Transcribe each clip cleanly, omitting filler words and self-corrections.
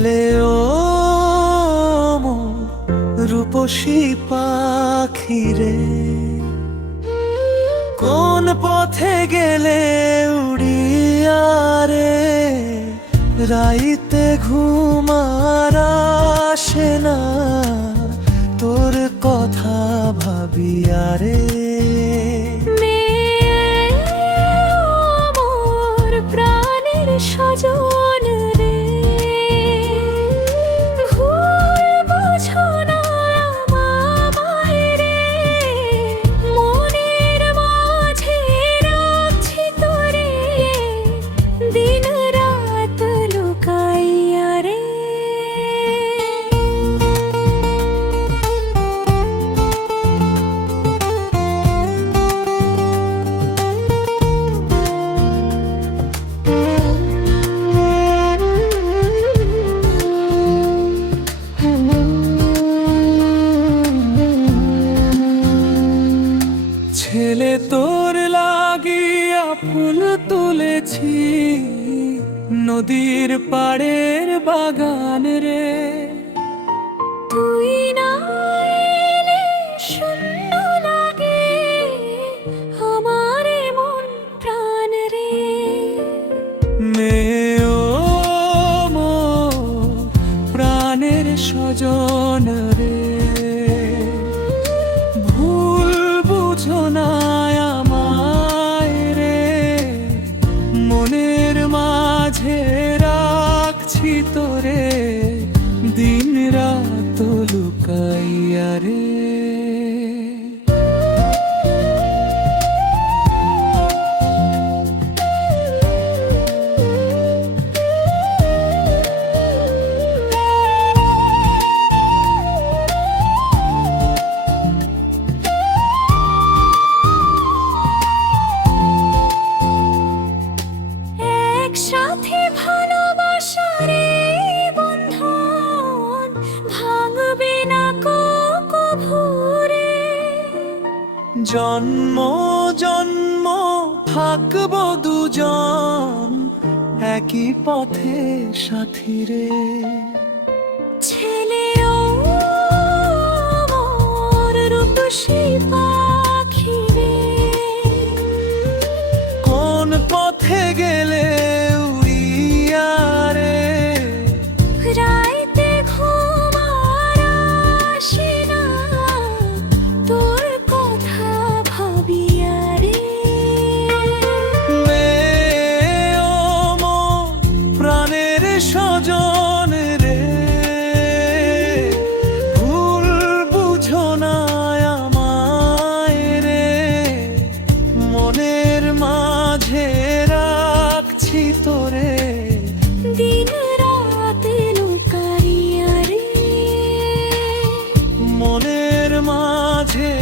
ছেলেও রূপসী পাখিরে, কোন পথে গেলে উড়িয়া রে, রাইতে ঘুমার আসে না, তোর কথা ভাবিয়া রে। মোর প্রাণের স্বজন রে, ভুল বুঝো না আমায় রে, মনের মাঝে রাখছি তোরে, দিন রাত লুকাইয়া রে। ছেলে তোর লাগিয়া ফুল তুলেছি নদীর পাড়ের বাগান রে, তুই না এলে শূন্য লাগে আমার মন প্রাণ রে। মেয়েও মোর প্রাণের স্বজন রে, ভুল বুঝো না আমায় রে, মনের মাঝে রাখছি তোরে, দিন রাত লুকাইয়া রে। একসাথে ভালোবাসার এই বন্ধন ভাঙবে না কভু রে। জন্ম জন্ম থাকবো দুজন একই পথে সাথী রে। ছেলেও মোর রূপসী পাখি রে, কোন পথে গেলে উড়িয়া রে, রাইতে ঘুমার আসে না, তোর কথা ভাবিয়া রে। মেয়েও মোর প্রাণের স্বজন রে, ভুল বুঝো না আমায় রে, মনের মাঝে রাখছি তোরে, দিন রাত লুকাইয়া রে। মনের মাঝে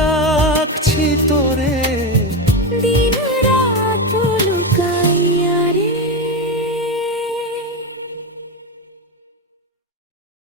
রাখছি তোরে।